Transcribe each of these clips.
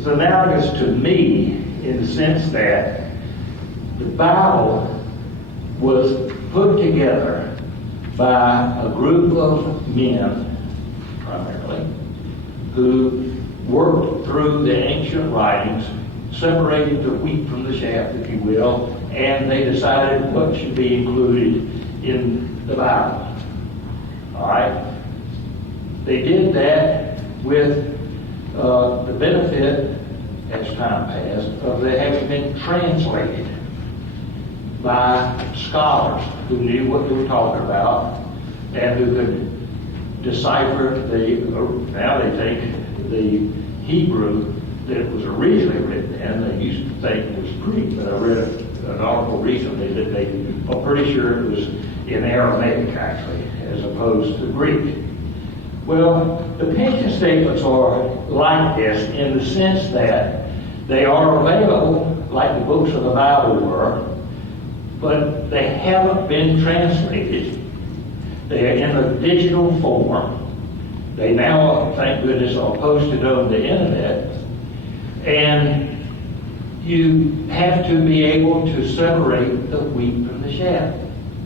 is analogous to me in the sense that the Bible was put together by a group of men, primarily, who worked through the ancient writings, separated the wheat from the chaff, if you will, and they decided what should be included in the Bible. All right? They did that with the benefit, as time passed, of they having been translated by scholars who knew what they were talking about and who could decipher now they take the Hebrew that it was originally written in. They used to think it was Greek, but I read an article recently that they are pretty sure it was in Aramaic, actually, as opposed to Greek. Well, the pension statements are like this in the sense that they are available like the books of the Bible were, but they haven't been translated. They are in a digital form. They now, thank goodness, are posted on the internet. And you have to be able to separate the wheat from the chaff,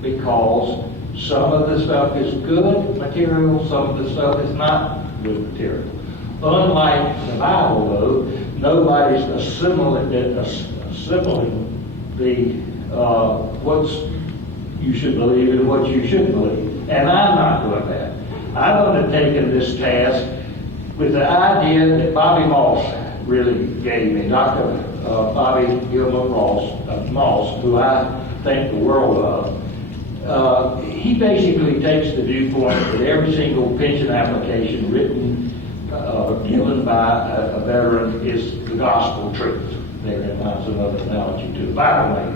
because some of the stuff is good material, some of the stuff is not good material. Unlike the Bible, though, nobody's assimilating the what you should believe and what you shouldn't believe. And I'm not doing that. I've undertaken this task with the idea that Bobby Moss really gave me, Dr. Bobby Gilman Moss, who I think the world of. He basically takes the viewpoint that every single pension application written, given by a veteran is the gospel truth. Therein lies another analogy to the Bible.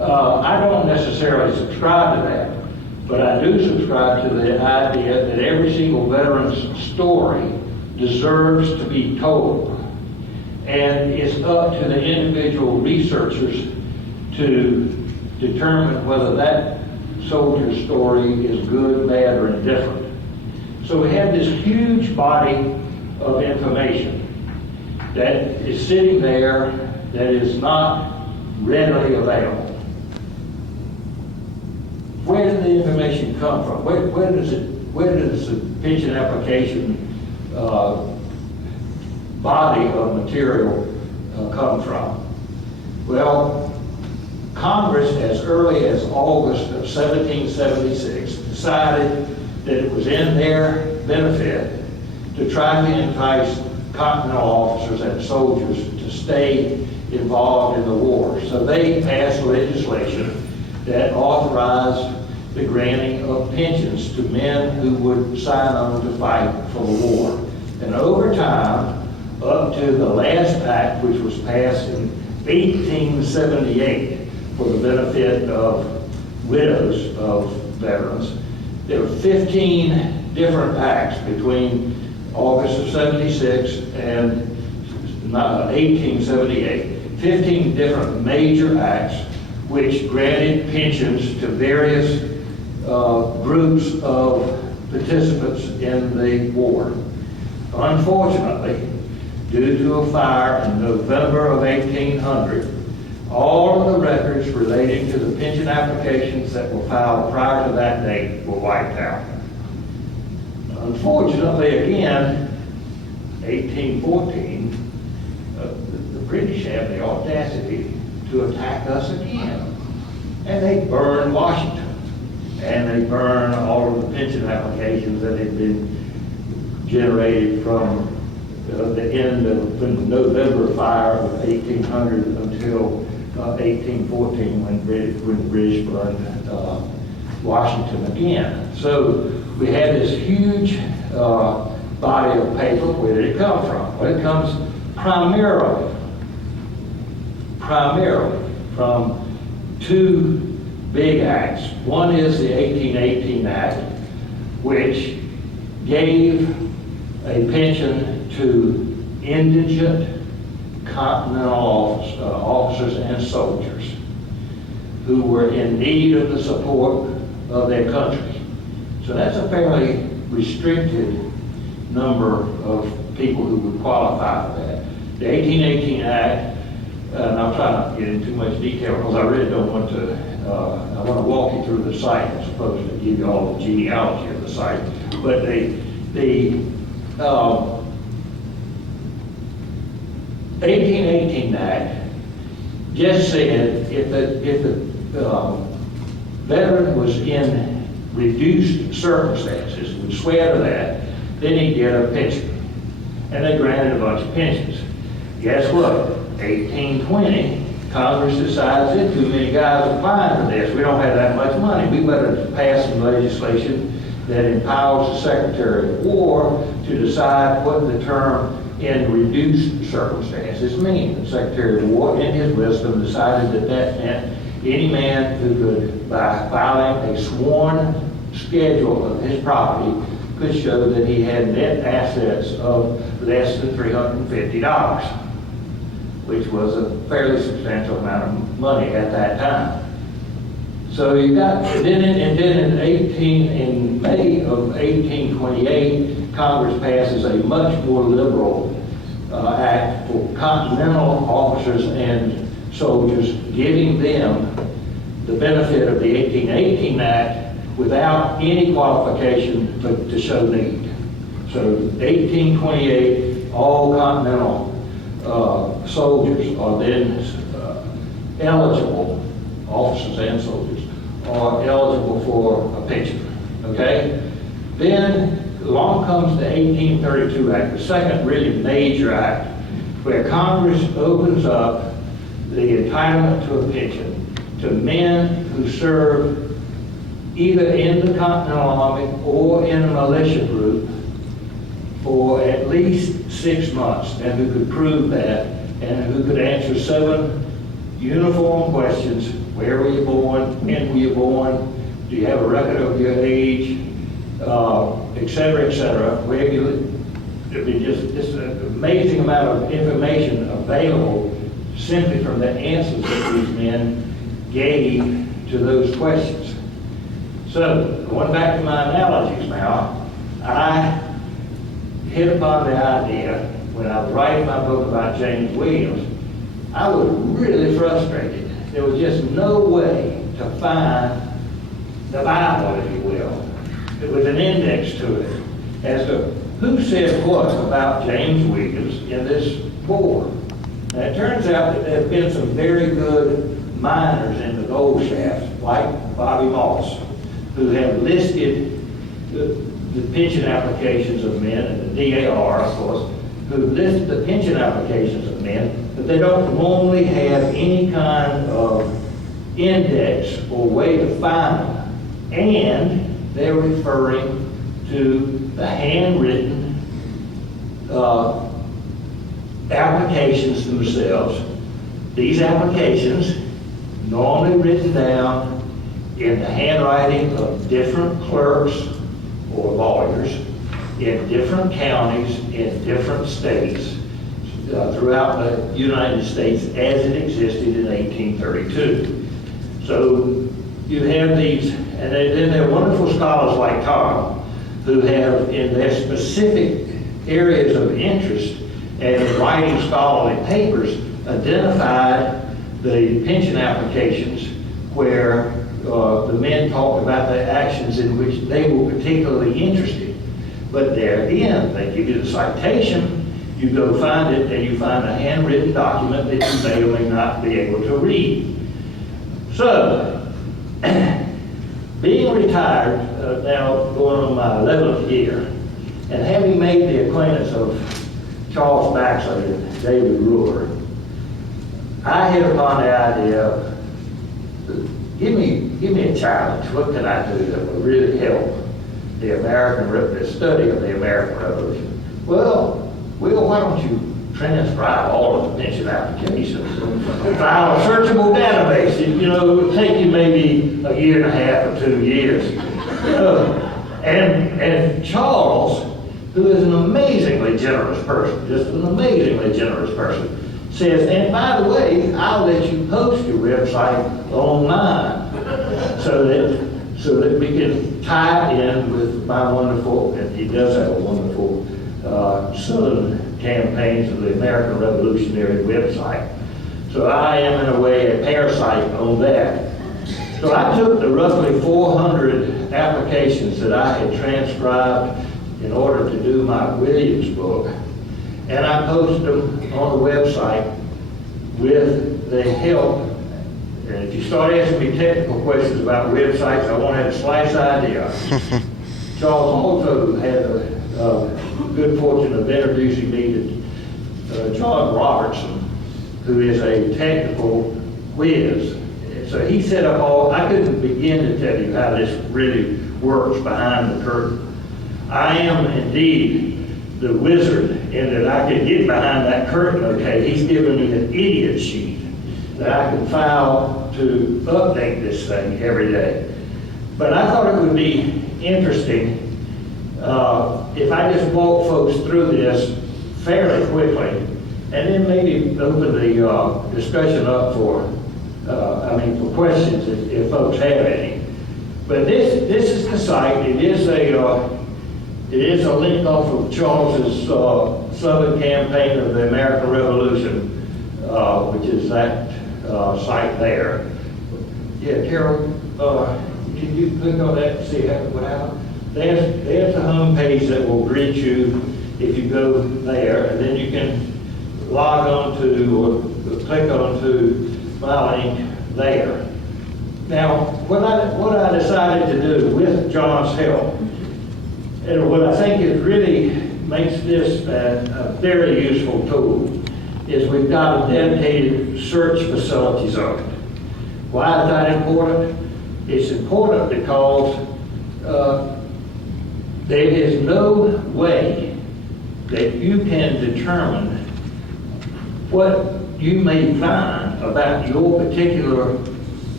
I don't necessarily subscribe to that, but I do subscribe to the idea that every single veteran's story deserves to be told. And it's up to the individual researchers to determine whether that soldier's story is good, bad, or indifferent. So we have this huge body of information that is sitting there that is not readily available. Where did the information come from? Where does the pension application body of material come from? Well, Congress, as early as August of 1776, decided that it was in their benefit to try to entice Continental officers and soldiers to stay involved in the war. So they passed legislation that authorized the granting of pensions to men who would sign on to fight for the war. And over time, up to the last act, which was passed in 1878 for the benefit of widows of veterans, there were 15 different acts between August of 76 and 1878. 15 different major acts which granted pensions to various groups of participants in the war. Unfortunately, due to a fire in November of 1800, all of the records relating to the pension applications that were filed prior to that date were wiped out. Unfortunately, again, 1814, the British have the audacity to attack us again. And they burned Washington. And they burned all of the pension applications that had been generated from the end of the November fire of 1800 until 1814 when the British burned Washington again. So we had this huge body of paper. Where did it come from? Well, it comes primarily from two big acts. One is the 1818 Act, which gave a pension to indigent Continental officers and soldiers who were in need of the support of their country. So that's a fairly restricted number of people who would qualify for that. the 1818 Act, and I'll try not to get into too much detail because I really don't want to, I want to walk you through the site as opposed to give you all the genealogy of the site. But the 1818 Act just said if the veteran was in reduced circumstances, would swear to that, then he'd get a pension. And they granted a bunch of pensions. Guess what? 1820, Congress decides that too many guys are applying for this. We don't have that much money. We better pass some legislation that empowers the Secretary of War to decide what the term in reduced circumstances means. The Secretary of War, in his wisdom, decided that that meant any man who could, by filing a sworn schedule of his property, could show that he had net assets of less than $350, which was a fairly substantial amount of money at that time. So you got, then in May of 1828, Congress passes a much more liberal act for continental officers and soldiers, giving them the benefit of the 1818 Act without any qualification to show need. So 1828, all continental soldiers are then eligible, officers and soldiers, are eligible for a pension, okay? Then along comes the 1832 Act, the second really major act, where Congress opens up the entitlement to a pension to men who serve either in the Continental Army or in a militia group for at least 6 months, and who could prove that, and who could answer 7 uniform questions. Where were you born? When were you born? Do you have a record of your age? Et cetera, et cetera. Where you live. There'd be just an amazing amount of information available simply from the answers that these men gave to those questions. So, going back to my analogies now, I hit upon the idea when I was writing my book about James Williams. I was really frustrated. There was just no way to find the Bible, if you will. It was an index to it as to who said what about James Williams in this war. Now, it turns out that there have been some very good miners in the gold shaft, like Bobby Moss, who have listed the pension applications of men, and the DAR, of course, who listed the pension applications of men, but they don't normally have any kind of index or way to find them. And they're referring to the handwritten applications themselves. These applications, normally written down in the handwriting of different clerks or lawyers in different counties, in different states, throughout the United States as it existed in 1832. So you have these, and then there are wonderful scholars like Tom, who have in their specific areas of interest and writing scholarly papers identified the pension applications where the men talked about the actions in which they were particularly interested. But there again, they give you the citation, you go find it, and you find a handwritten document that you may or may not be able to read. So, being retired, now going on my 11th year, and having made the acquaintance of Charles Baxter and David Brewer, I hit upon the idea of, give me a challenge. What can I do that will really help the study of the American Revolution? Well, why don't you transcribe all of the pension applications and file a searchable database? It would take you maybe a year and a half or 2 years. And Charles, who is an amazingly generous person, just an amazingly generous person, says, and by the way, I'll let you post your website online so that we can tie it in with my wonderful, and he does have a wonderful Southern campaigns of the American Revolutionary website. So I am, in a way, a parasite on that. So I took the roughly 400 applications that I had transcribed in order to do my Williams book, and I posted them on the website with the help. And if you start asking me technical questions about websites, I won't have the slightest idea. Charles also had a good fortune of introducing me to John Robertson, who is a technical whiz. So he set up I couldn't begin to tell you how this really works behind the curtain. I am indeed the wizard in that I can get behind that curtain, okay? He's given me an idiot sheet that I can file to update this thing every day. But I thought it would be interesting if I just walk folks through this fairly quickly, and then maybe open the discussion up for questions if folks have any. But this is the site. It is a link off of Charles's Southern Campaign of the American Revolution, which is that site there. Yeah, Carol, can you click on that and see what happened? There's the home page that will greet you if you go there, and then you can log on to or click on to my link there. Now, what I decided to do with John's help, and what I think it really makes this a very useful tool, is we've got a dedicated search facility zone. Why is that important? It's important because there is no way that you can determine what you may find about your particular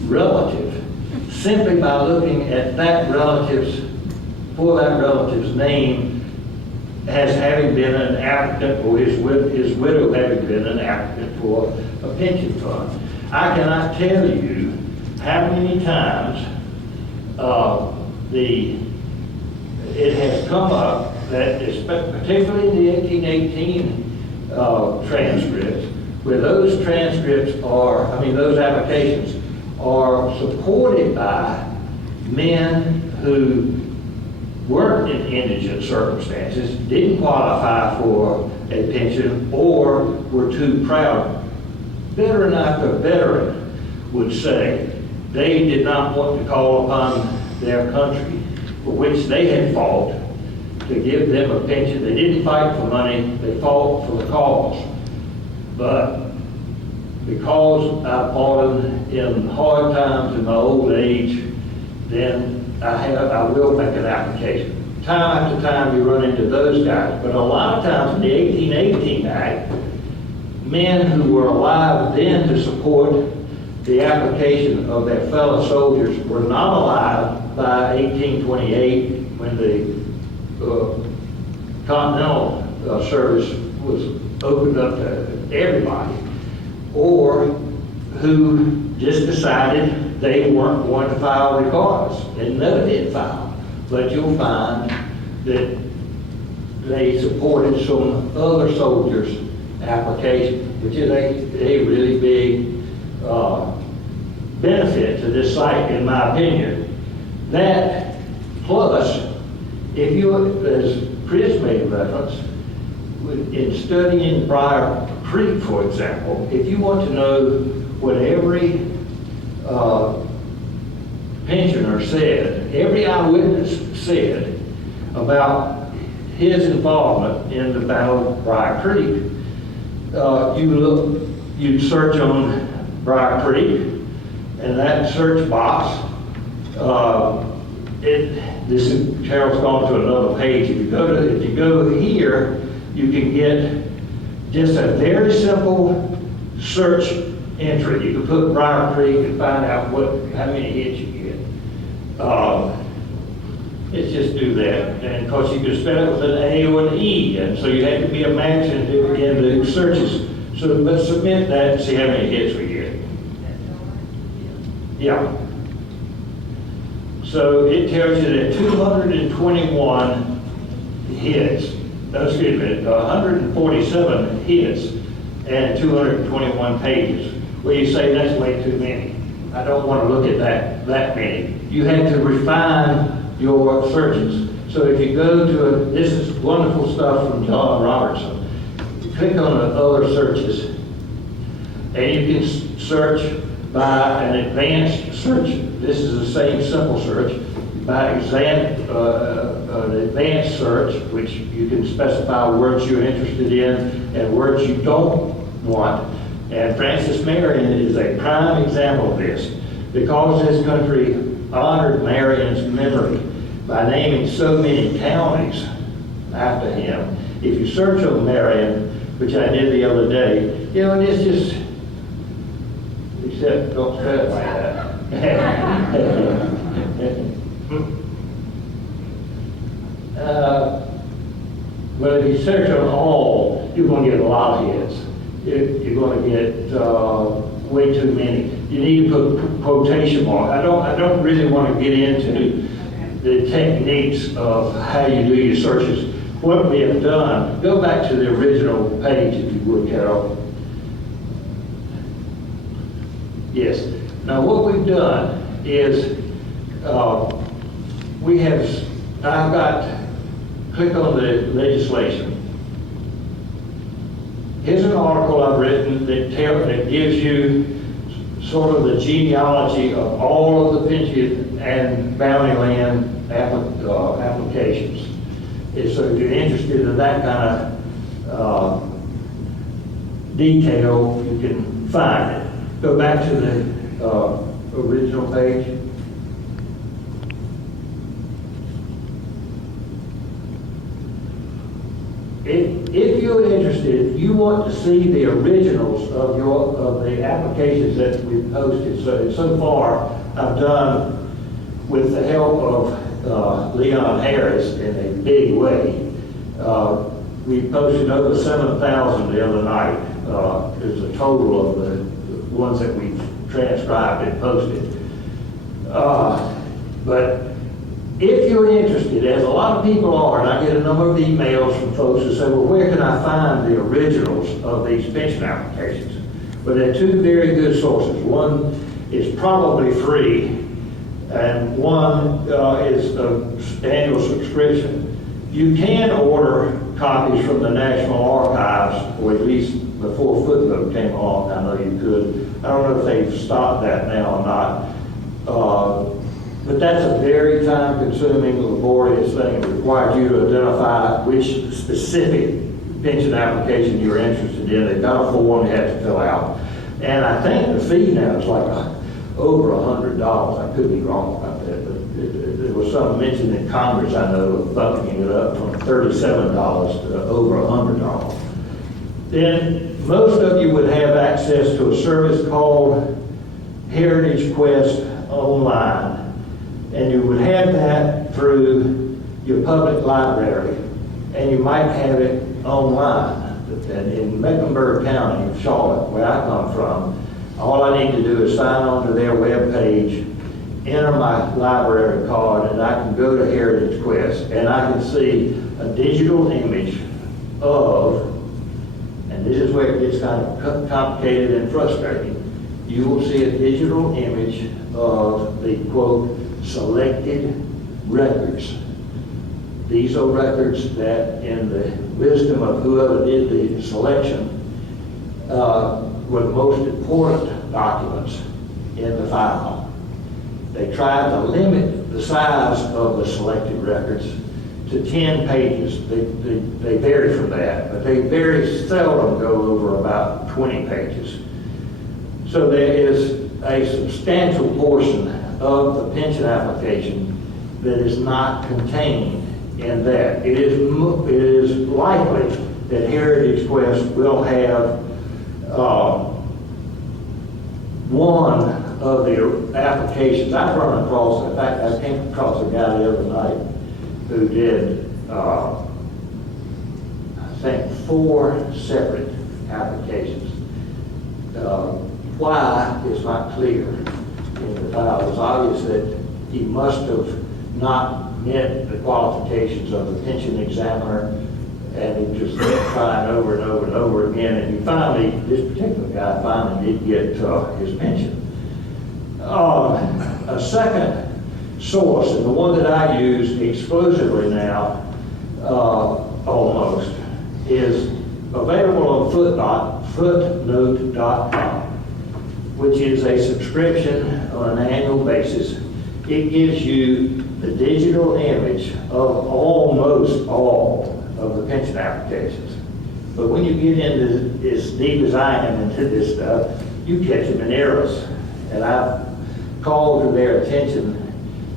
relative simply by looking at that relative's name as having been an applicant, or his widow having been an applicant for a pension fund. I cannot tell you how many times it has come up that, particularly in the 1818 transcripts, where those those applications are supported by men who weren't in indigent circumstances, didn't qualify for a pension, or were too proud. Veteran after veteran would say they did not want to call upon their country, for which they had fought, to give them a pension. They didn't fight for money, they fought for the cause. But because I fought in hard times in my old age, then I will make an application. Time after time you run into those guys, but a lot of times in the 1818 Act, men who were alive then to support the application of their fellow soldiers were not alive by 1828 when the Continental Service was opened up to everybody, or who just decided they weren't going to file regardless, and never did file. But you'll find that they supported some other soldiers' application, which is a really big benefit to this site, in my opinion. That plus, if you, as Chris made reference, in studying Briar Creek, for example, if you want to know what every pensioner said, every eyewitness said about his involvement in the Battle of Briar Creek, you search on Briar Creek, and that search box, Carol's gone to another page. If you go here, you can get just a very simple search entry. You can put Briar Creek and find out how many hits you get. Let's just do that. And of course you can spell it with an A or an E, and so you have to be a match and to begin the searches. So let's submit that and see how many hits we get. Yeah. So it tells you that 221 hits excuse me, 147 hits and 221 pages. Well, you say that's way too many. I don't want to look at that many. You have to refine your searches. So if you go to this is wonderful stuff from John Robertson. You click on the other searches, and you can search by an advanced search. This is the same simple search. By an advanced search, which you can specify words you're interested in and words you don't want. And Francis Marion is a prime example of this, because this country honored Marion's memory by naming so many counties after him. If you search on Marion, which I did the other day, you know, it's just, except don't say it like that. But if you search on all, you're going to get a lot of hits. You're going to get way too many. You need to put quotation marks. I don't really want to get into the techniques of how you do your searches. What we have done, go back to the original page if you would, Carol. Yes. Now what we've done is click on the legislation. Here's an article I've written that gives you sort of the genealogy of all of the pension and bounty land applications. And so if you're interested in that kind of detail, you can find it. Go back to the original page. If you're interested, you want to see the originals of the applications that we've posted. So far, I've done, with the help of Leon Harris in a big way. We posted over 7,000 the other night. There's a total of the ones that we've transcribed and posted. But if you're interested, as a lot of people are, and I get a number of emails from folks who say, well, where can I find the originals of these pension applications? Well, there are two very good sources. One is probably free, and one is an annual subscription. You can order copies from the National Archives, or at least before Footnote came along, I know you could. I don't know if they've stopped that now or not. But that's a very time-consuming, laborious thing. It requires you to identify which specific pension application you're interested in. They've got a form you have to fill out. And I think the fee now is like over $100. I could be wrong about that, but there was some mention in Congress, I know, of bumping it up from $37 to over $100. Then most of you would have access to a service called Heritage Quest Online. And you would have that through your public library, and you might have it online. And in Mecklenburg County, of Charlotte, where I come from, all I need to do is sign on to their web page, enter my library card, and I can go to Heritage Quest, and I can see a digital image of, and this is where it gets kind of complicated and frustrating, you will see a digital image of the, quote, selected records. These are records that, in the wisdom of whoever did the selection, were the most important documents in the file. They tried to limit the size of the selected records to 10 pages. They vary from that, but they very seldom go over about 20 pages. So there is a substantial portion of the pension application that is not contained in that. It is likely that Heritage Quest will have one of the applications. I've run across, in fact, I came across a guy the other night who did, I think, 4 separate applications. Why is not clear in the file. It's obvious that he must have not met the qualifications of the pension examiner And he just kept trying over and over and over again, and he finally, this particular guy finally did get his pension. A second source, and the one that I use exclusively now, almost, is available on footnote.com, which is a subscription on an annual basis. It gives you the digital image of almost all of the pension applications. But when you get into this deep as I am into this stuff, you catch them in errors. And I've called to their attention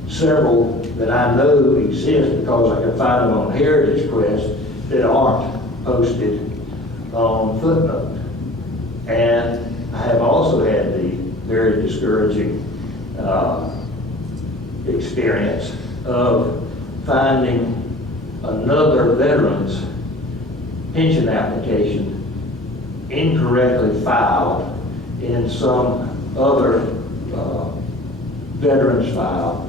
several that I know exist because I can find them on Heritage Quest that aren't posted on Footnote. And I have also had the very discouraging experience of finding another veteran's pension application incorrectly filed in some other veteran's file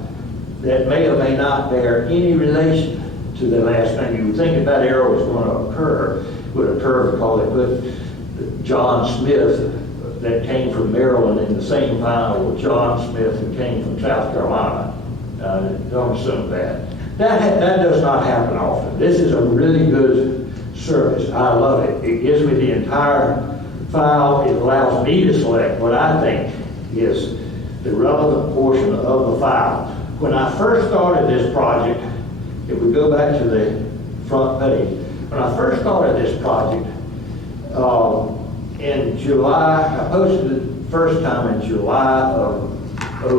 that may or may not bear any relation to the last name. You would think if that error was going to occur, would occur because they put John Smith that came from Maryland in the same file with John Smith who came from South Carolina. Don't assume that. That does not happen often. This is a really good service. I love it. It gives me the entire file. It allows me to select what I think is the relevant portion of the file. When I first started this project, if we go back to the front page, when I first started this project, in July, I posted it first time in July of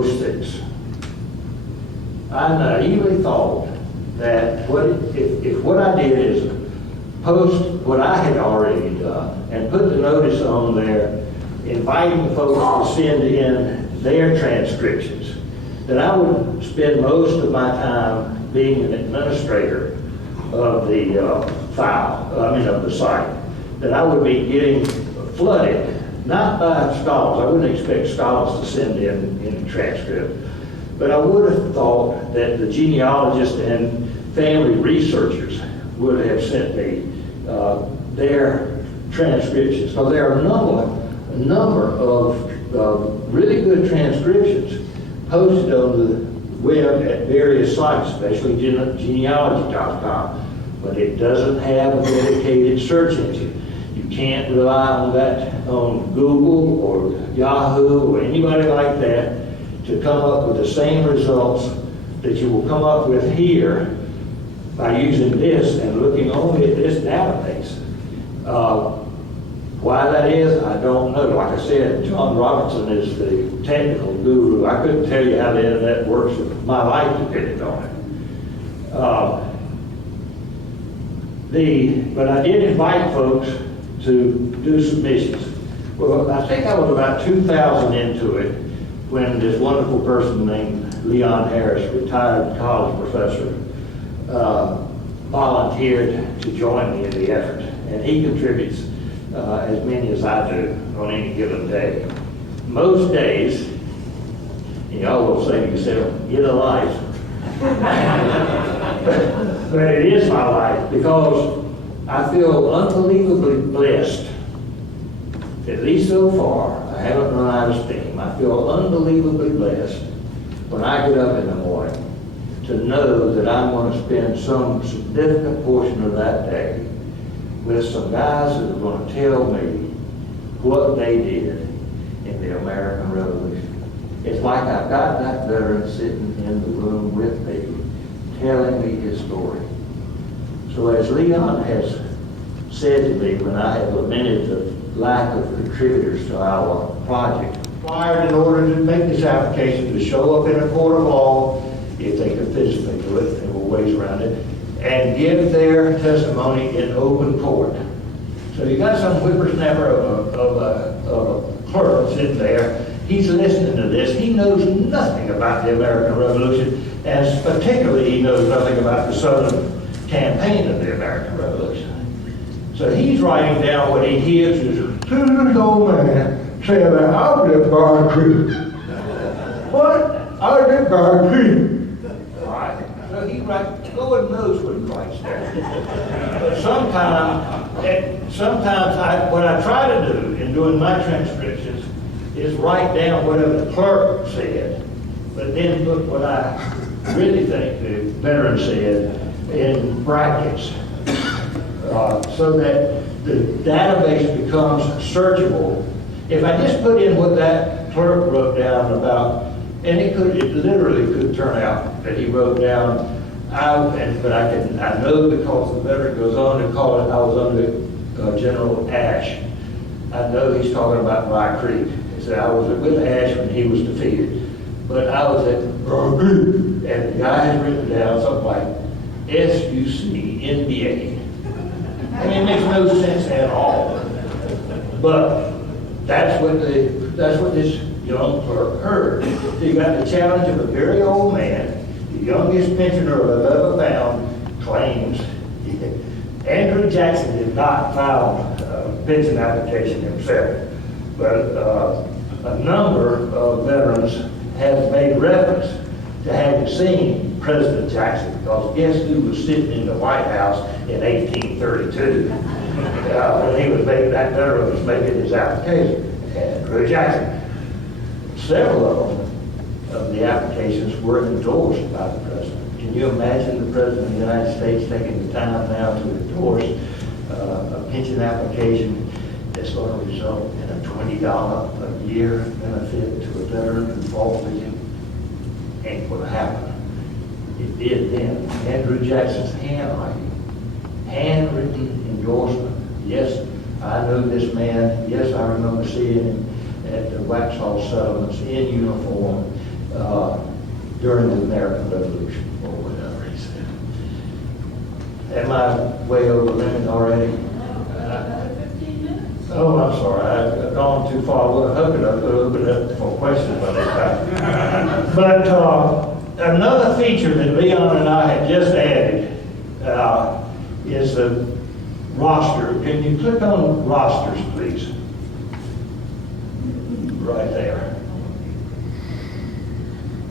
'06. I naively thought that if what I did is post what I had already done and put the notice on there inviting folks to send in their transcriptions, that I would spend most of my time being an administrator of the of the site, that I would be getting flooded, not by scholars. I wouldn't expect scholars to send in a transcript, but I would have thought that the genealogists and family researchers would have sent me their transcriptions. So there are a number of really good transcriptions posted on the web at various sites, especially genealogy.com, but it doesn't have a dedicated search engine. You can't rely on that on Google or Yahoo or anybody like that to come up with the same results that you will come up with here by using this and looking only at this database. Why that is, I don't know. Like I said, John Robertson is the technical guru. I couldn't tell you how the internet works if my life depended on it. But I did invite folks to do submissions. Well, I think I was about 2,000 into it when this wonderful person named Leon Harris, retired college professor, volunteered to join me in the effort. And he contributes as many as I do on any given day. Most days, and y'all will say to yourself, get a life. But it is my life because I feel unbelievably blessed, at least so far. I haven't run out of steam. I feel unbelievably blessed when I get up in the morning to know that I'm going to spend some significant portion of that day with some guys that are going to tell me what they did in the American Revolution. It's like I've got that veteran sitting in the room with me, telling me his story. So as Leon has said to me when I have lamented the lack of contributors to our project, required in order to make this application to show up in a court of law, if they can physically do it, there were ways around it, and give their testimony in open court. So you got some whippersnapper of a clerk sitting there. He's listening to this. He knows nothing about the American Revolution, and particularly he knows nothing about the Southern campaign of the American Revolution. So he's writing down what he hears is, to this old man saying that I was at Guard Creek. What? I was at Guard Creek. All right. So he writes Lord knows what he writes down. But sometimes what I try to do in doing my transcriptions is write down whatever the clerk said, but then put what I really think the veteran said in brackets, so that the database becomes searchable. If I just put in what that clerk wrote down about, and it literally could turn out that he wrote down, but I know because the veteran goes on to call it, I was under General Ash. I know he's talking about Rye Creek. He said, I was with Ash when he was defeated, but I was at Rye Creek, and the guy has written down something like SUCNBA. I mean, it makes no sense at all. But that's what this young clerk heard. So you got the challenge of a very old man, the youngest pensioner I've ever found, claims Andrew Jackson did not file a pension application himself, but a number of veterans have made reference to having seen President Jackson, because guess who was sitting in the White House in 1832 when he was making, that veteran was making his application? Andrew Jackson. Several of the applications were endorsed by the president. Can you imagine the president of the United States taking the time now to endorse a pension application that's going to result in a $20 a year benefit to a veteran who falls victim? Ain't going to happen. It did then. Andrew Jackson's handwritten endorsement. Yes, I know this man. Yes, I remember seeing him at the Waxhaw settlements in uniform during the American Revolution, or whatever he said. Am I way over limit already? Another 15 minutes. Oh, I'm sorry. I've gone too far. I could open it up for questions by this time. But another feature that Leon and I had just added is the roster. Can you click on rosters, please? Right there.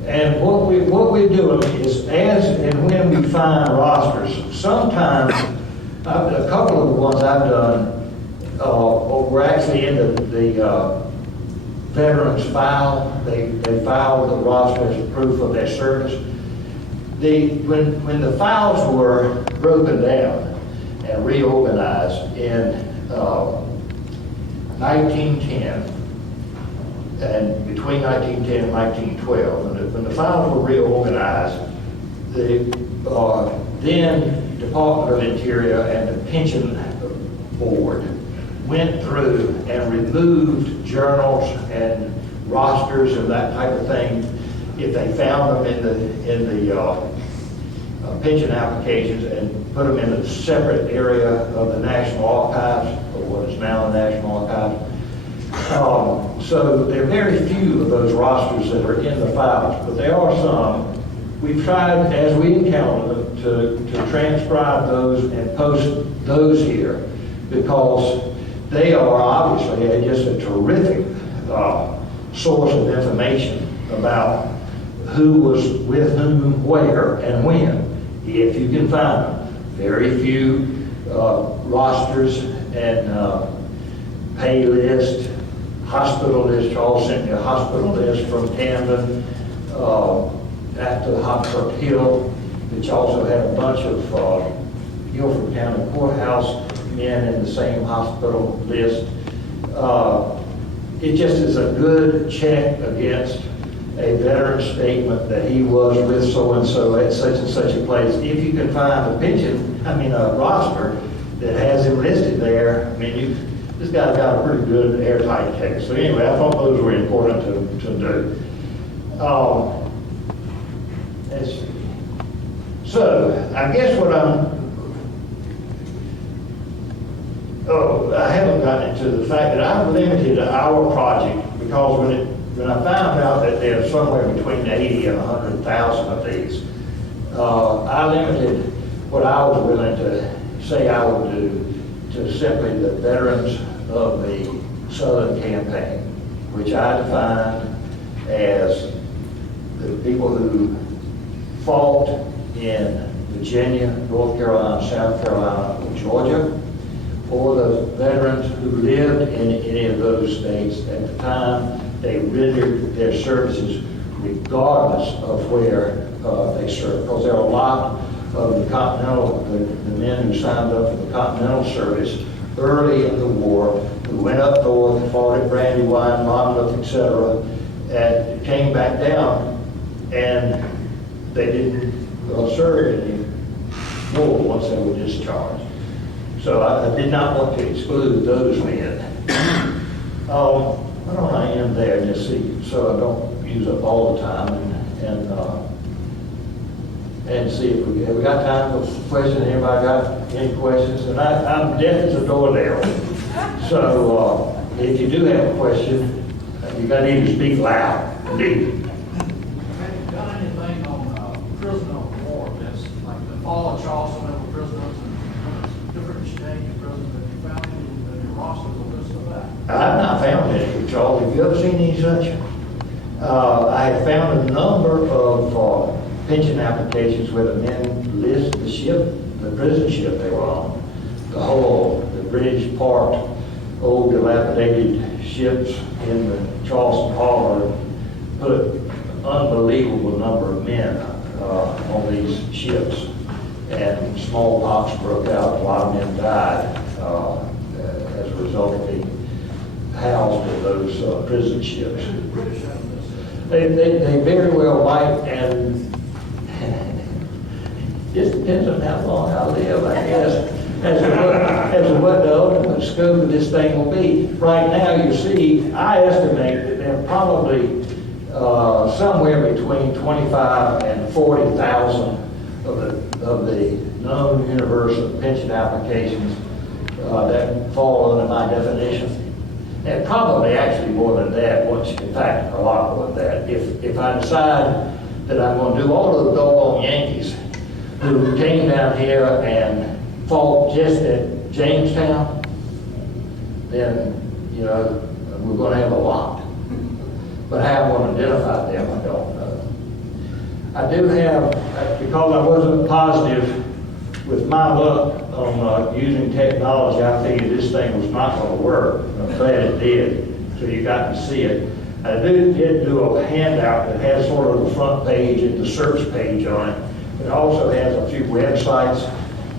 And what we're doing is, as and when we find rosters, sometimes a couple of the ones I've done were actually in the veterans file. They filed the roster as proof of their service. When the files were broken down and reorganized in 1910, and between 1910 and 1912, when the files were reorganized, the then Department of Interior and the Pension Board went through and removed journals and rosters and that type of thing if they found them in the pension applications, and put them in a separate area of the National Archives, or what is now the National Archives. So there are very few of those rosters that are in the files, but there are some. We've tried, as we encounter them, to transcribe those and post those here, because they are obviously just a terrific source of information about who was with whom, where, and when, if you can find them. Very few rosters and pay list, hospital list. Charles sent me a hospital list from Camden after Hopkirk Hill, which also had a bunch of Guilford County Courthouse men in the same hospital list. It just is a good check against a veteran statement that he was with so-and-so at such and such a place. If you can find a roster that has him listed there, this guy's got a pretty good airtight text. So anyway, I thought those were important to do. Let's see. So I guess I haven't gotten into the fact that I've limited our project, because when I found out that there's somewhere between 80 and 100,000 of these, I limited what I was willing to say I would do to simply the veterans of the Southern Campaign, which I defined as the people who fought in Virginia, North Carolina, South Carolina, or Georgia, or the veterans who lived in any of those states at the time they rendered their services, regardless of where they served. Because there are a lot of the Continental, the men who signed up for the Continental service early in the war, who went up north, fought at Brandywine, Monmouth, etc., and came back down, and they didn't serve anymore once they were discharged. So I did not want to exclude those men. Why don't I end there and just see, so I don't use up all the time, and see if we have we got time for questions. Anybody got any questions? And I'm deaf as a doornail. So if you do have a question, you got to need to speak loud. Indeed. Have you done anything on prisoner of war? That's like the fall of Charleston, there were prisoners and different exchange prisoners. Have you found any rosters or list of that? I've not found any, Charles. Have you ever seen any such? I have found a number of pension applications where the men list the ship, the prison ship they were on, the hull, the British parked old dilapidated ships in the Charleston Harbor, put an unbelievable number of men on these ships, and smallpox broke out. A lot of men died as a result of being housed in those prison ships. They very well might, and just depends on how long I live, I guess, as to what the ultimate scope of this thing will be. Right now, you see, I estimate that there are probably somewhere between 25 and 40,000 of the known universe of pension applications that fall under my definition. And probably actually more than that, in fact, a lot more than that. If I decide that I'm going to do all of the doggone Yankees who came down here and fought just at Jamestown, then, we're going to have a lot. But how I'm going to identify them, I don't know. I do have, because I wasn't positive with my luck on using technology, I figured this thing was not going to work. I'm glad it did, so you got to see it. I did do a handout that has sort of the front page and the search page on it. It also has a few websites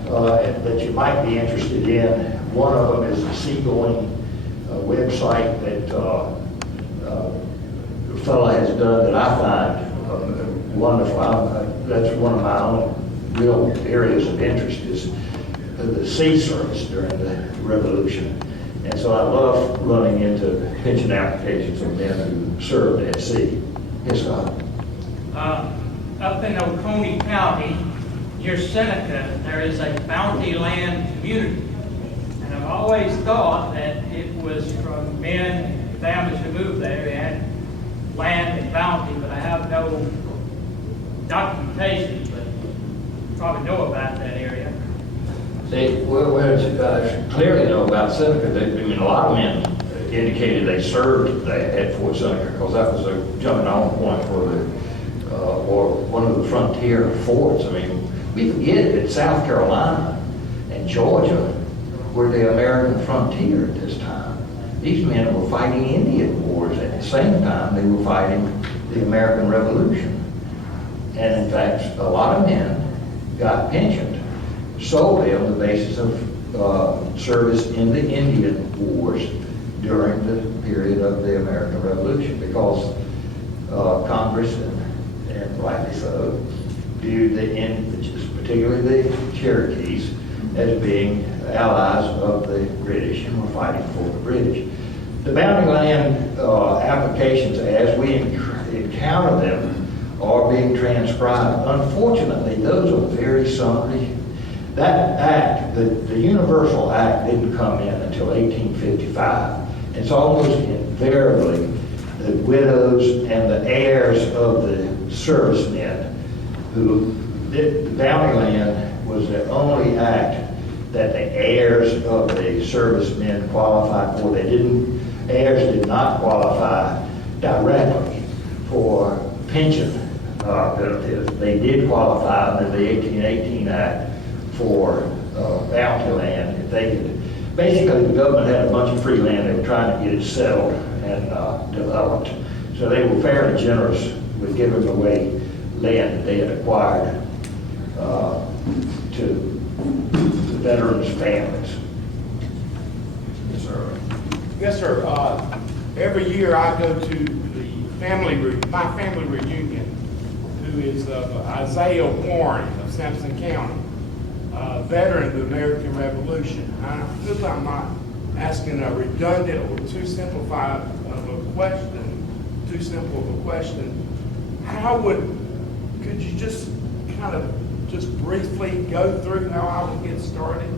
that you might be interested in. One of them is the Seagoing website that a fellow has done that I find wonderful. That's one of my own real areas of interest, is the sea service during the Revolution. And so I love running into pension applications of men who served at sea. Yes, sir. Up in Oconee County, near Seneca, there is a bounty land community. And I've always thought that it was from men, families who moved there, they had land and bounty, but I have no documentation, but you probably know about that area. See, clearly know about Seneca. A lot of men indicated they served at Fort Seneca, because that was a jumping on point for or one of the frontier forts. We forget that South Carolina and Georgia were the American frontier at this time. These men were fighting Indian wars at the same time they were fighting the American Revolution. And in fact, a lot of men got pensioned solely on the basis of service in the Indian wars during the period of the American Revolution, because Congress, and rightly so, viewed particularly the Cherokees as being allies of the British and were fighting for the British. The bounty land applications, as we encounter them, are being transcribed. Unfortunately, those are very summary. That act, the Universal Act, didn't come in until 1855. It's almost invariably the widows and the heirs of the servicemen who, the bounty land was the only act that the heirs of the servicemen qualified for. Heirs did not qualify directly for pension benefits. They did qualify under the 1818 Act for bounty land. If they could, basically the government had a bunch of free land. They were trying to get it settled and developed. So they were fairly generous with giving away land that they had acquired to the veterans' families. Yes, sir. Yes, sir. Every year I go to the my family reunion, who is Isaiah Warren of Sampson County, veteran of the American Revolution. I feel I'm not asking a redundant or too simple of a question. Could you just kind of just briefly go through how I would get started?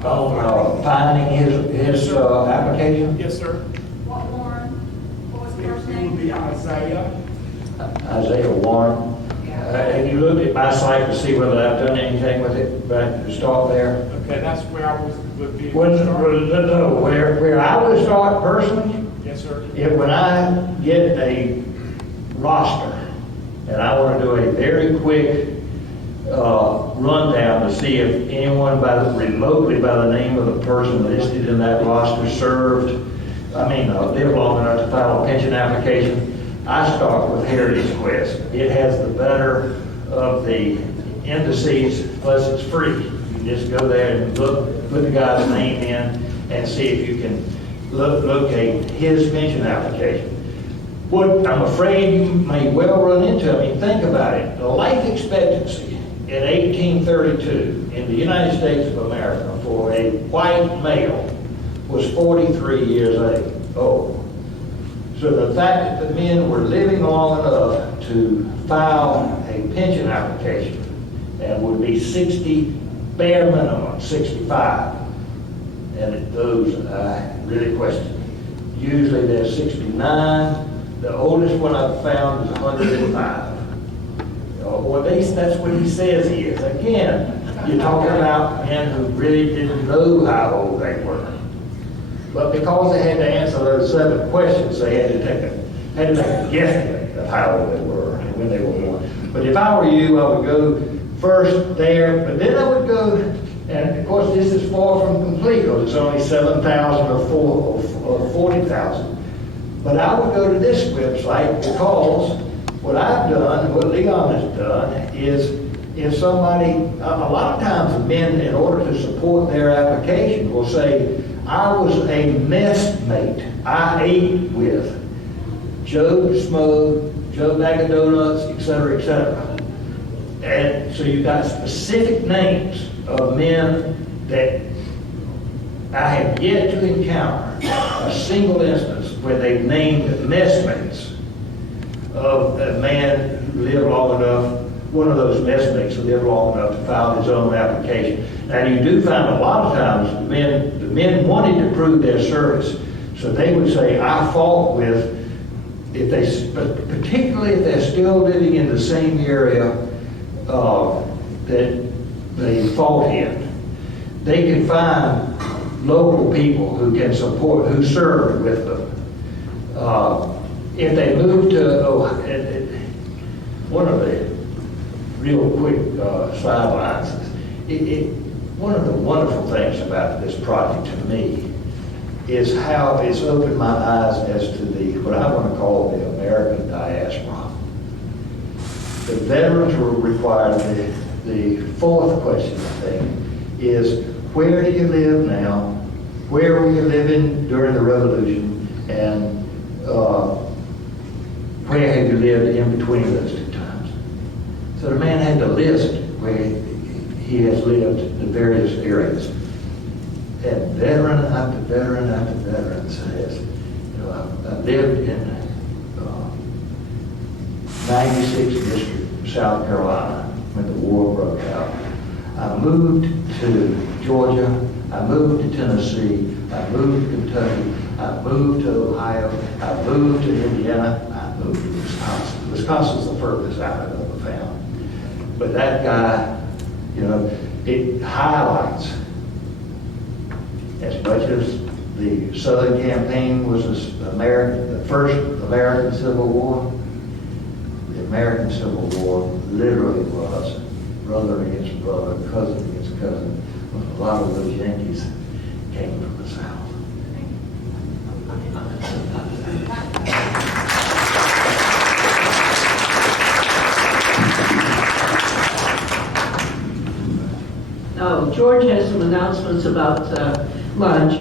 Finding his application? Yes, sir. What Warren? What was the first It name? would be Isaiah. Isaiah Warren. Have you looked at my site to see whether I've done anything with it back to start there? Okay, that's where I would be. No, where I would start personally, Yes, sir. when I get a roster and I want to do a very quick rundown to see if anyone remotely by the name of the person listed in that roster lived long enough to file a pension application, I start with Heritage Quest. It has the better of the indices, plus it's free. You just go there and look, put the guy's name in, and see if you can locate his pension application. What I'm afraid you may well run into, think about it. The life expectancy in 1832 in the United States of America for a white male was 43 years old. So the fact that the men were living long enough to file a pension application and would be 60, bare minimum 65, and those I really question. Usually they're 69. The oldest one I've found is 105. Well, at least that's what he says he is. Again, you're talking about men who really didn't know how old they were. But because they had to answer those 7 questions, they had to make a guesstimate of how old they were and when they were born. But if I were you, I would go first there, but then I would go, and of course this is far from complete because it's only 7,000 or 40,000. But I would go to this website because what I've done, what Leon has done, is if somebody, a lot of times men, in order to support their application, will say, I was a messmate. I ate with Joe Smo, Joe Bag of Donuts, etc., etc. And so you've got specific names of men that I have yet to encounter a single instance where they've named messmates of a man who lived long enough, one of those messmates who lived long enough to file his own application. And you do find a lot of times the men wanted to prove their service. So they would say, I fought with, particularly if they're still living in the same area that they fought in, they can find local people who can support, who served with them. If they move to, one of the real quick sidelines, one of the wonderful things about this project to me is how it's opened my eyes as to what I want to call the American diaspora. The veterans were required, the 4th question, I think, is where do you live now? Where were you living during the Revolution? And where have you lived in between those 2 times? So the man had to list where he has lived in various areas. And veteran after veteran after veteran says, I lived in 96 District, South Carolina, when the war broke out. I moved to Georgia, I moved to Tennessee, I moved to Kentucky, I moved to Ohio, I moved to Indiana, I moved to Wisconsin. Wisconsin's the furthest out I've ever found. But that guy, it highlights, as much as the Southern campaign was the first American Civil War, the American Civil War literally was brother against brother, cousin against cousin. A lot of those Yankees came from the South. George has some announcements about lunch.